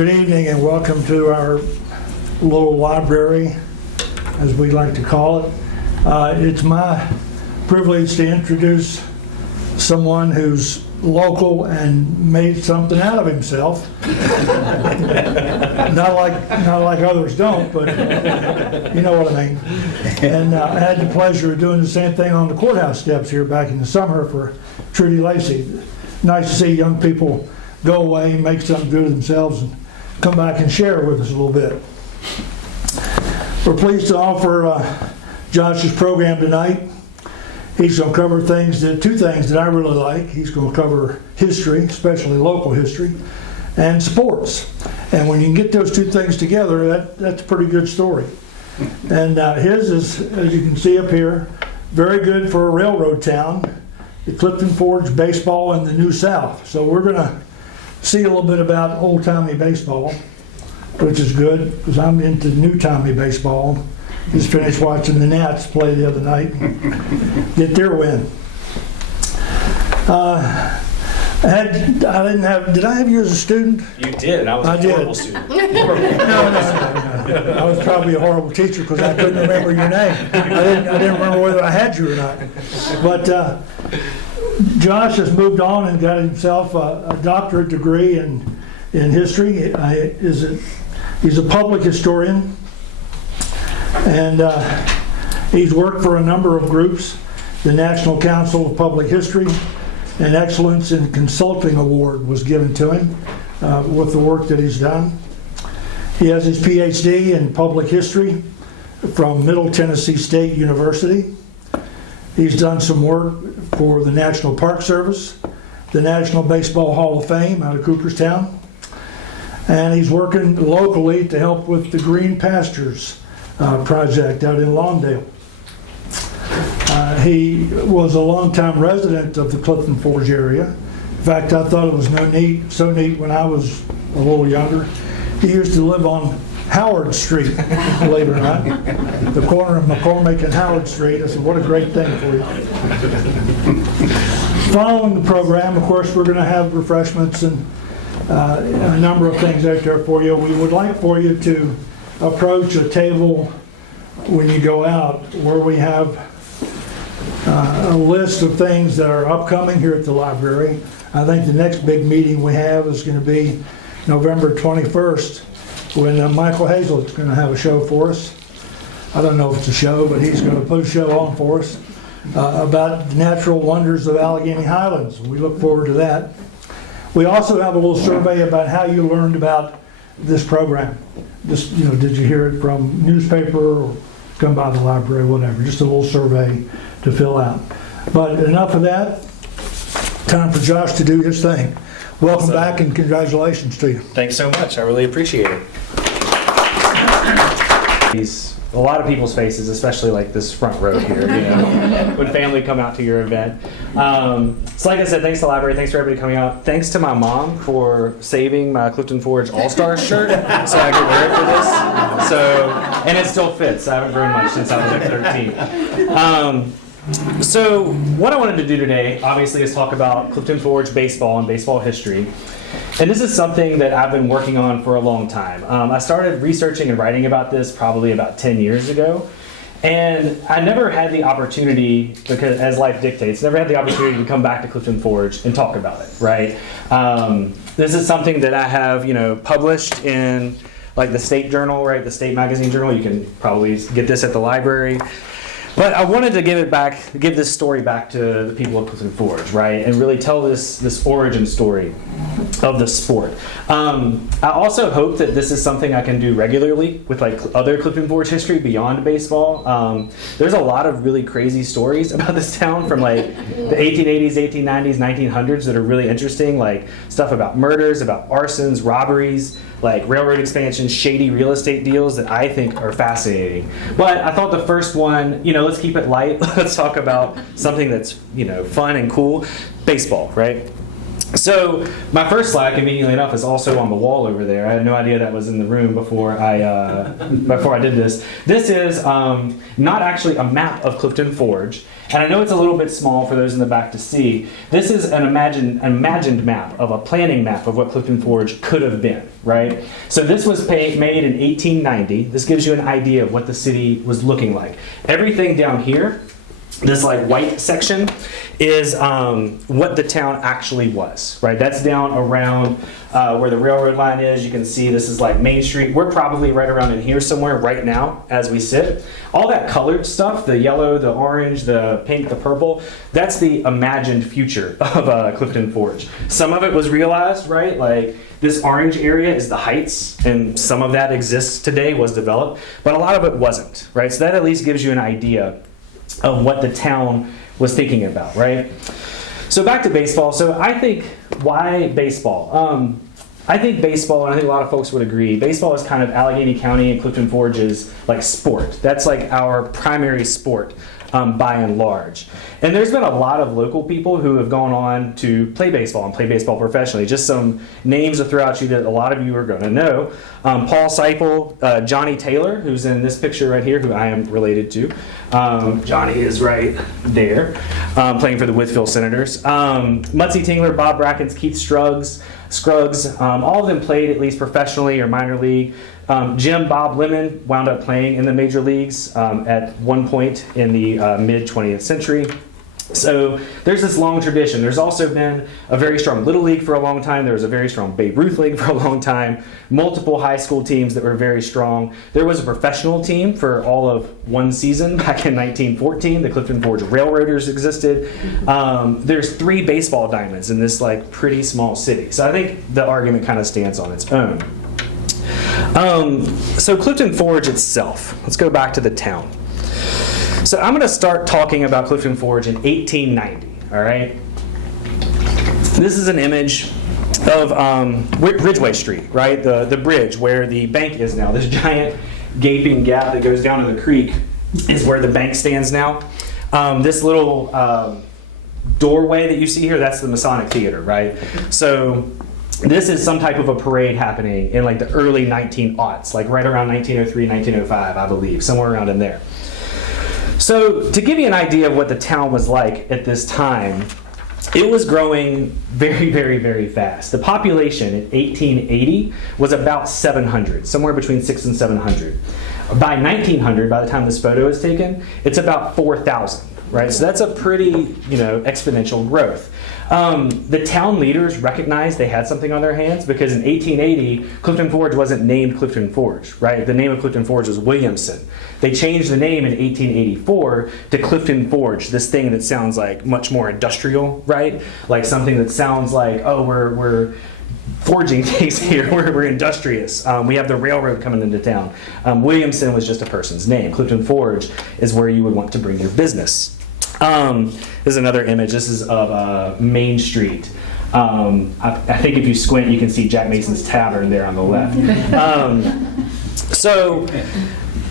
Good evening and welcome to our little library, as we like to call it. It's my privilege to introduce someone who's local and made something out of himself. not like others don't, but you know what I mean. And I had the pleasure of doing the same thing on the courthouse steps here back in the summer for Trudy Lacey. Nice to see young people go away, make something good of themselves, and come back and share with us a little bit. We're pleased to offer Josh's program tonight. He's going to cover two things that I really like. He's going to cover history, especially local history, and sports. And when you can get those two things together, that's a pretty good story. And his is, as you can see up here, very good for a railroad town, the Clifton Forge baseball in the New South. So we're going to see a little bit about old-timey baseball, which is good because I'm into new-timey baseball. Just finished watching the Nats play the other night, get their win. Did I have you as a student? You did. I was a horrible student. No. I was probably a horrible teacher because I couldn't remember your name. I didn't remember whether I had you or not. But Josh has moved on and got himself a doctorate degree in history. He's a public historian, and he's worked for a number of groups. The National Council of Public History, an Excellence in Consulting Award was given to him with the work that he's done. He has his PhD in public history from Middle Tennessee State University. He's done some work for the National Park Service, the National Baseball Hall of Fame out of Cooperstown, and he's working locally to help with the Green Pastures project out in Lawndale. He was a longtime resident of the Clifton Forge area. In fact, I thought it was so neat when I was a little younger. He used to live on Howard Street, believe it or not, the corner of McCormick and Howard Street. I said, what a great thing for you. Following the program, of course, we're going to have refreshments and a number of things out there for you. We would like for you to approach a table when you go out where we have a list of things that are upcoming here at the library. I think the next big meeting we have is going to be November 21st when Michael Hazel's going to have a show for us. I don't know if it's a show, but he's going to put a show on for us about the natural wonders of Allegheny Highlands. We look forward to that. We also have a little survey about how you learned about this program. Just, did you hear it from newspaper or come by the library, whatever. Just a little survey to fill out. But enough of that. Time for Josh to do his thing. Welcome back and congratulations to you. Thanks so much. I really appreciate it. A lot of people's faces, especially like this front row here, when family come out to your event. So like I said, thanks to the library, thanks for everybody coming out. Thanks to my mom for saving my Clifton Forge All-Stars shirt so I could wear it for this. And it still fits. I haven't grown much since I was like 13. So what I wanted to do today, obviously, is talk about Clifton Forge baseball and baseball history. And this is something that I've been working on for a long time. I started researching and writing about this probably about 10 years ago. And I never had the opportunity, because as life dictates, never had the opportunity to come back to Clifton Forge and talk about it, right? This is something that I have, published in like the state journal, right? The state magazine journal. You can probably get this at the library. But I wanted to give this story back to the people of Clifton Forge, right? And really tell this origin story of the sport. I also hope that this is something I can do regularly with like other Clifton Forge history beyond baseball. There's a lot of really crazy stories about this town from like the 1880s, 1890s, 1900s that are really interesting, like stuff about murders, about arsons, robberies, like railroad expansions, shady real estate deals that I think are fascinating. But I thought the first one, let's keep it light. Let's talk about something that's, fun and cool. Baseball, right? So my first slide, conveniently enough, is also on the wall over there. I had no idea that was in the room before I did this. This is not actually a map of Clifton Forge. And I know it's a little bit small for those in the back to see. This is an imagined map of a planning map of what Clifton Forge could have been. right? So this was made in 1890. This gives you an idea of what the city was looking like. Everything down here, this like white section, is what the town actually was, right? That's down around where the railroad line is. You can see this is like Main Street. We're probably right around in here somewhere right now as we sit. All that colored stuff, the yellow, the orange, the pink, the purple, that's the imagined future of Clifton Forge. Some of it was realized, right? Like this orange area is the Heights, and some of that exists today, was developed, but a lot of it wasn't, right? So that at least gives you an idea of what the town was thinking about, right? So back to baseball. So I think, why baseball? I think baseball, and I think a lot of folks would agree, baseball is kind of Allegheny County and Clifton Forge's like sport. That's like our primary sport by and large. And there's been a lot of local people who have gone on to play baseball and play baseball professionally. Just some names to throw out you that a lot of you are going to know. Paul Seipel, Johnny Taylor, who's in this picture right here, who I am related to. Johnny is right there, playing for the Whitfield Senators. Mutzy Tingler, Bob Brackens, Keith Scruggs, all of them played at least professionally or minor league. Jim Bob Lemon wound up playing in the major leagues at one point in the mid 20th century. So there's this long tradition. There's also been a very strong Little League for a long time. There was a very strong Babe Ruth League for a long time. Multiple high school teams that were very strong. There was a professional team for all of one season back in 1914. The Clifton Forge Railroaders existed. There's 3 baseball diamonds in this like pretty small city. So I think the argument kind of stands on its own. So Clifton Forge itself, let's go back to the town. So I'm going to start talking about Clifton Forge in 1890, all right? This is an image of Ridgeway Street, right? The bridge where the bank is now. This giant gaping gap that goes down to the creek is where the bank stands now. This little doorway that you see here, that's the Masonic Theater, right? So this is some type of a parade happening in like the early 1900s, like right around 1903, 1905, I believe, somewhere around in there. So to give you an idea of what the town was like at this time, it was growing very, very, very fast. The population in 1880 was about 700, somewhere between 600 and 700. By 1900, by the time this photo is taken, it's about 4,000, right? So that's a pretty, exponential growth. The town leaders recognized they had something on their hands because in 1880, Clifton Forge wasn't named Clifton Forge, right? The name of Clifton Forge was Williamson. They changed the name in 1884 to Clifton Forge, this thing that sounds like much more industrial, right? Like something that sounds like, oh, we're forging things here, we're industrious. We have the railroad coming into town. Williamson was just a person's name. Clifton Forge is where you would want to bring your business. This is another image. This is of Main Street. I think if you squint, you can see Jack Mason's Tavern there on the left. So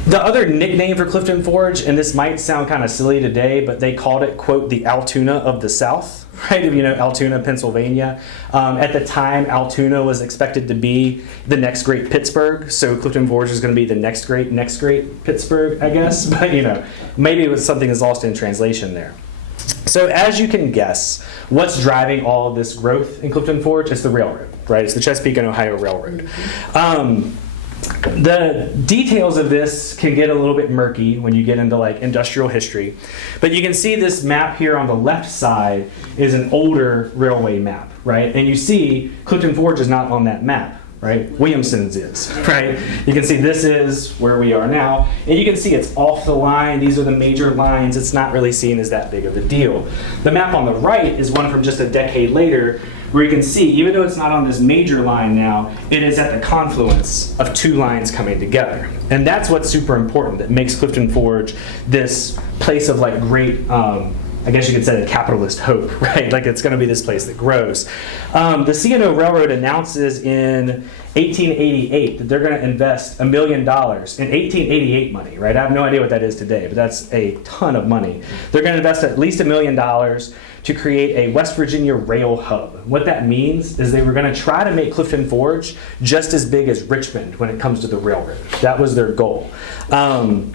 the other nickname for Clifton Forge, and this might sound kind of silly today, but they called it, quote, the Altoona of the South, right? If you know Altoona, Pennsylvania. At the time, Altoona was expected to be the next great Pittsburgh, so Clifton Forge is going to be the next great Pittsburgh, I guess. But, maybe it was something that's lost in translation there. So as you can guess, what's driving all of this growth in Clifton Forge? It's the railroad, right? It's the Chesapeake and Ohio Railroad. The details of this can get a little bit murky when you get into like industrial history, but you can see this map here on the left side is an older railway map, right? And you see Clifton Forge is not on that map, right? Williamson's is, right? You can see this is where we are now, and you can see it's off the line. These are the major lines. It's not really seen as that big of a deal. The map on the right is one from just a decade later, where you can see, even though it's not on this major line now, it is at the confluence of 2 lines coming together. And that's what's super important, that makes Clifton Forge this place of like great, I guess you could say, capitalist hope, right? Like it's going to be this place that grows. The CNO Railroad announces in 1888 that they're going to invest $1 million in 1888 money, right? I have no idea what that is today, but that's a ton of money. They're going to invest at least $1 million to create a West Virginia rail hub. What that means is they were going to try to make Clifton Forge just as big as Richmond when it comes to the railroad. That was their goal. And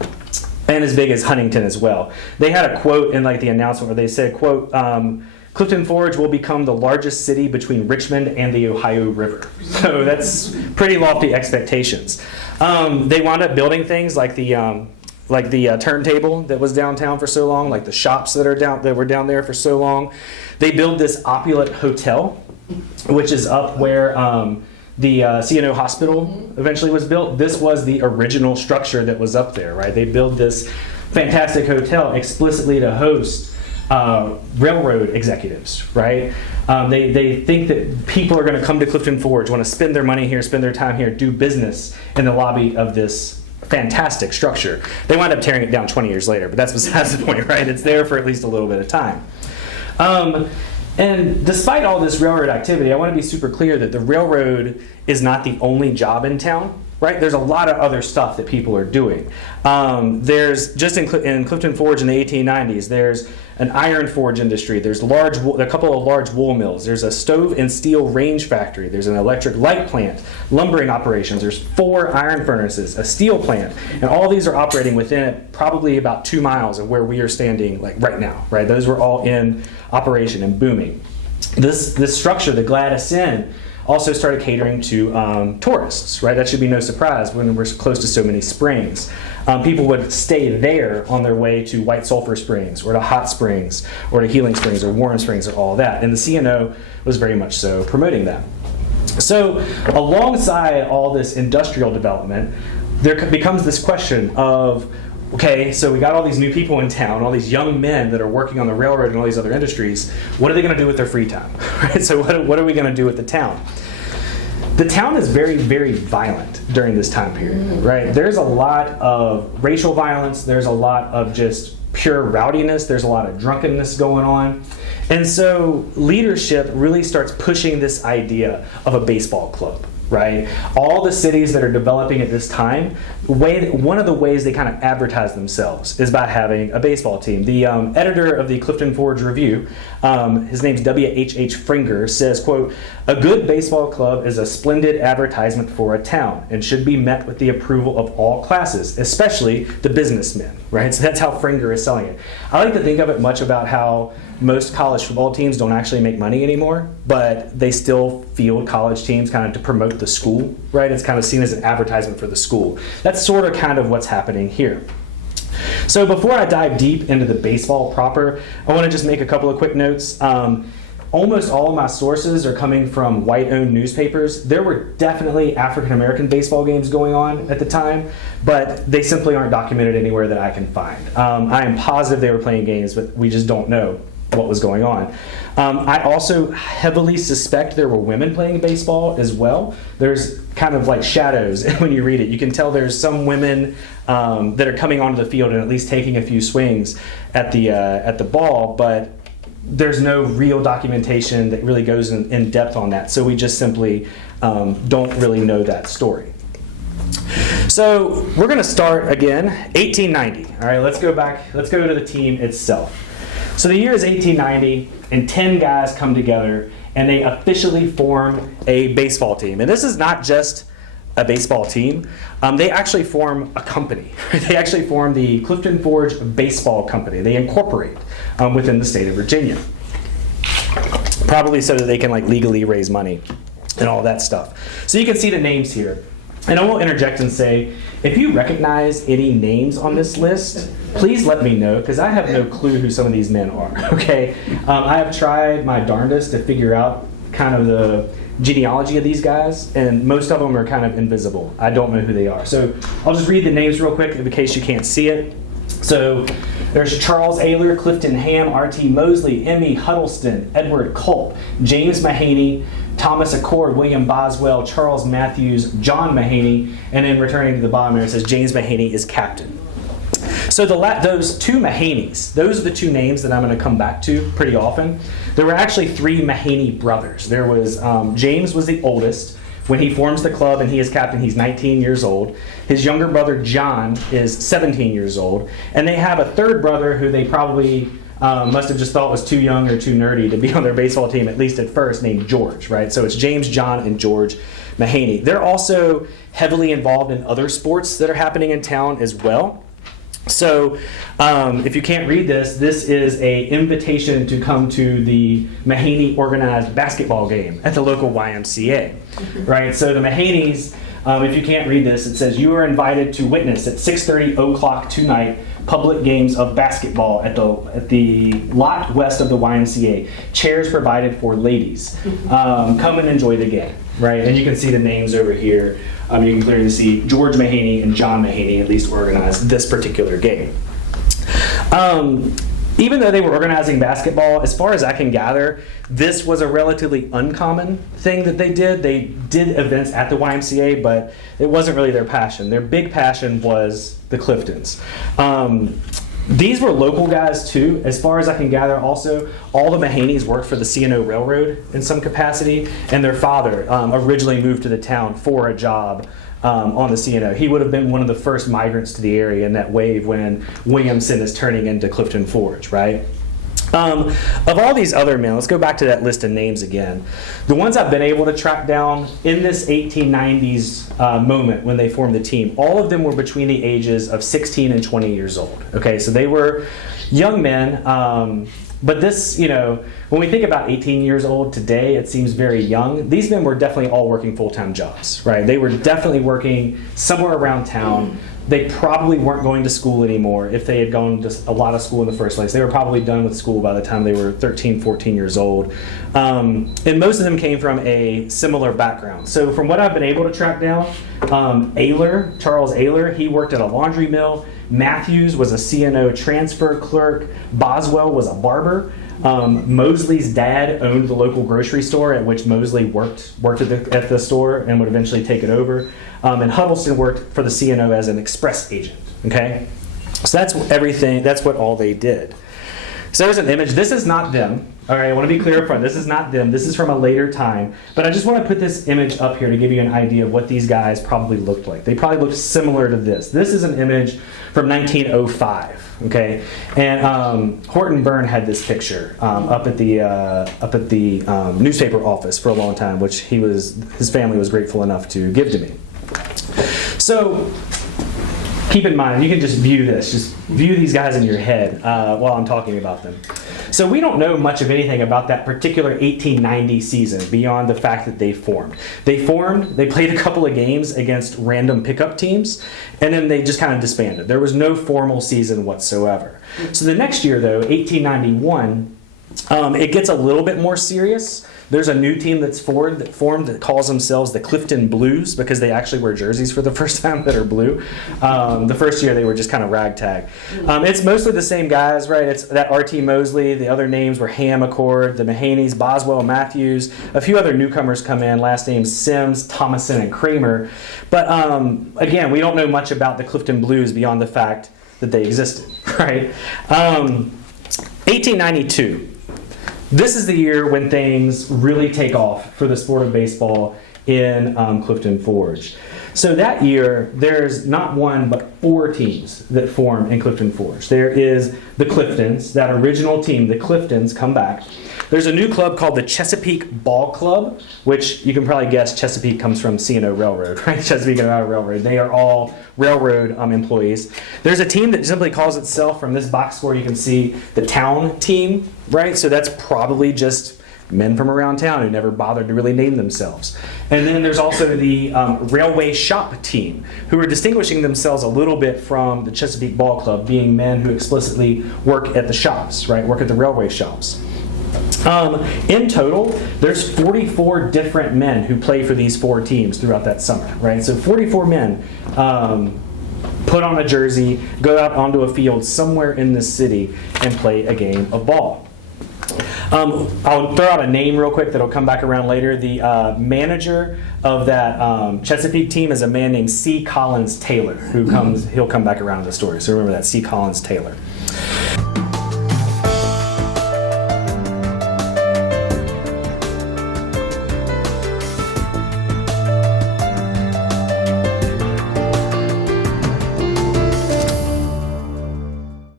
as big as Huntington as well. They had a quote in like the announcement where they said, quote, Clifton Forge will become the largest city between Richmond and the Ohio River. So that's pretty lofty expectations. They wound up building things like the turntable that was downtown for so long, like the shops that were down there for so long. They built this opulent hotel, which is up where the CNO hospital eventually was built. This was the original structure that was up there, right? They built this fantastic hotel explicitly to host railroad executives, right? They think that people are going to come to Clifton Forge, want to spend their money here, spend their time here, do business in the lobby of this fantastic structure. They wound up tearing it down 20 years later, but that's besides the point, right? It's there for at least a little bit of time. And despite all this railroad activity, I want to be super clear that the railroad is not the only job in town, right? There's a lot of other stuff that people are doing. There's, just in Clifton Forge in the 1890s, there's an iron forge industry. There's a couple of large wool mills. There's a stove and steel range factory. There's an electric light plant, lumbering operations. There's 4 iron furnaces, a steel plant, and all these are operating within probably about 2 miles of where we are standing like right now, right? Those were all in operation and booming. This structure, the Gladys Inn, also started catering to tourists, right? That should be no surprise when we're close to so many springs. People would stay there on their way to White Sulphur Springs or to Hot Springs or to Healing Springs or Warm Springs or all that. And the CNO was very much so promoting that. So alongside all this industrial development, there becomes this question of, okay, so we got all these new people in town, all these young men that are working on the railroad and all these other industries. What are they going to do with their free time? Right? So what are we going to do with the town? The town is very, very violent during this time period, right? There's a lot of racial violence. There's a lot of just pure rowdiness. There's a lot of drunkenness going on. And so leadership really starts pushing this idea of a baseball club. Right? All the cities that are developing at this time, one of the ways they kind of advertise themselves is by having a baseball team. The editor of the Clifton Forge Review, his name's W.H.H. Fringer, says, quote, "A good baseball club is a splendid advertisement for a town and should be met with the approval of all classes, especially the businessmen." Right? So that's how Fringer is selling it. I like to think of it much about how most college football teams don't actually make money anymore, but they still field college teams kind of to promote the school, right? It's kind of seen as an advertisement for the school. That's sort of kind of what's happening here. So before I dive deep into the baseball proper, I want to just make a couple of quick notes. Almost all of my sources are coming from white-owned newspapers. There were definitely African-American baseball games going on at the time, but they simply aren't documented anywhere that I can find. I am positive they were playing games, but we just don't know what was going on. I also heavily suspect there were women playing baseball as well. There's kind of like shadows when you read it. You can tell there's some women that are coming onto the field and at least taking a few swings at the ball, but there's no real documentation that really goes in depth on that. So we just simply don't really know that story. So we're going to start again, 1890. All right, let's go back. Let's go to the team itself. So the year is 1890, and 10 guys come together, and they officially form a baseball team. And this is not just a baseball team. They actually form a company. They actually form the Clifton Forge Baseball Company. They incorporate within the state of Virginia, probably so that they can like legally raise money and all that stuff. So you can see the names here. And I will interject and say, if you recognize any names on this list, please let me know, because I have no clue who some of these men are, okay? I have tried my darndest to figure out kind of the genealogy of these guys, and most of them are kind of invisible. I don't know who they are. So I'll just read the names real quick in case you can't see it. So there's Charles Ayler, Clifton Ham, R.T. Mosley, Emmy Huddleston, Edward Culp, James Mohiney, Thomas Accord, William Boswell, Charles Matthews, John Mohiney, and then returning to the bottom there, it says James Mohiney is captain. So those two Mohinis, those are the two names that I'm going to come back to pretty often. There were actually 3 Mohiney brothers. There was James was the oldest. When he forms the club and he is captain, he's 19 years old. His younger brother John is 17 years old. And they have a third brother who they probably must have just thought was too young or too nerdy to be on their baseball team, at least at first, named George, right? So it's James, John, and George Mohiney. They're also heavily involved in other sports that are happening in town as well. So if you can't read this, this is a invitation to come to the Mohini organized basketball game at the local YMCA, right? So the Mohinis, if you can't read this, it says you are invited to witness at 6:30 o'clock tonight public games of basketball at the lot west of the YMCA. Chairs provided for ladies. Come and enjoy the game, right? And you can see the names over here. You can clearly see George Mohini and John Mohini at least organized this particular game. Even though they were organizing basketball, as far as I can gather, this was a relatively uncommon thing that they did. They did events at the YMCA, but it wasn't really their passion. Their big passion was the Cliftons. These were local guys too. As far as I can gather also, all the Mohinis worked for the CNO Railroad in some capacity, and their father originally moved to the town for a job on the CNO. He would have been one of the first migrants to the area in that wave when Williamson is turning into Clifton Forge, right? Of all these other men, let's go back to that list of names again. The ones I've been able to track down in this 1890s moment when they formed the team, all of them were between the ages of 16 and 20 years old. Okay, so they were young men. But this, when we think about 18 years old today, it seems very young. These men were definitely all working full-time jobs, right? They were definitely working somewhere around town. They probably weren't going to school anymore if they had gone to a lot of school in the first place. They were probably done with school by the time they were 13, 14 years old. And most of them came from a similar background. So from what I've been able to track down, Charles Ayler, he worked at a laundry mill. Matthews was a CNO transfer clerk. Boswell was a barber. Mosley's dad owned the local grocery store at which Mosley worked at the store and would eventually take it over. And Huddleston worked for the CNO as an express agent. Okay, so that's everything. That's what all they did. So there's an image. This is not them. All right, I want to be clear up front. This is not them. This is from a later time. But I just want to put this image up here to give you an idea of what these guys probably looked like. They probably looked similar to this. This is an image from 1905. Okay, and Horton Byrne had this picture up at the newspaper office for a long time, which his family was grateful enough to give to me. So keep in mind, you can just view this. Just view these guys in your head while I'm talking about them. So we don't know much of anything about that particular 1890 season beyond the fact that they formed. They played a couple of games against random pickup teams, and then they just kind of disbanded. There was no formal season whatsoever. So the next year, though, 1891, it gets a little bit more serious. There's a new team that's formed that calls themselves the Clifton Blues because they actually wear jerseys for the first time that are blue. The first year they were just kind of ragtag. It's mostly the same guys, right? It's that R.T. Mosley. The other names were Ham Accord, the Mohinis, Boswell, Matthews. A few other newcomers come in, last names Sims, Thomason, and Kramer. But again, we don't know much about the Clifton Blues beyond the fact that they existed, right? 1892. This is the year when things really take off for the sport of baseball in Clifton Forge. So that year, there's not one but 4 teams that form in Clifton Forge. There is the Cliftons, that original team, the Cliftons, come back. There's a new club called the Chesapeake Ball Club, which you can probably guess Chesapeake comes from CNO Railroad, right? Chesapeake and Ohio Railroad. They are all railroad employees. There's a team that simply calls itself, from this box score you can see, the town team, right? So that's probably just men from around town who never bothered to really name themselves. And then there's also the Railway Shop team, who are distinguishing themselves a little bit from the Chesapeake Ball Club, being men who explicitly work at the shops, right? Work at the railway shops. In total, there's 44 different men who play for these 4 teams throughout that summer, right? So 44 men put on a jersey, go out onto a field somewhere in this city and play a game of ball. I'll throw out a name real quick that'll come back around later. The manager of that Chesapeake team is a man named C. Collins Taylor, he'll come back around in the story. So remember that, C. Collins Taylor.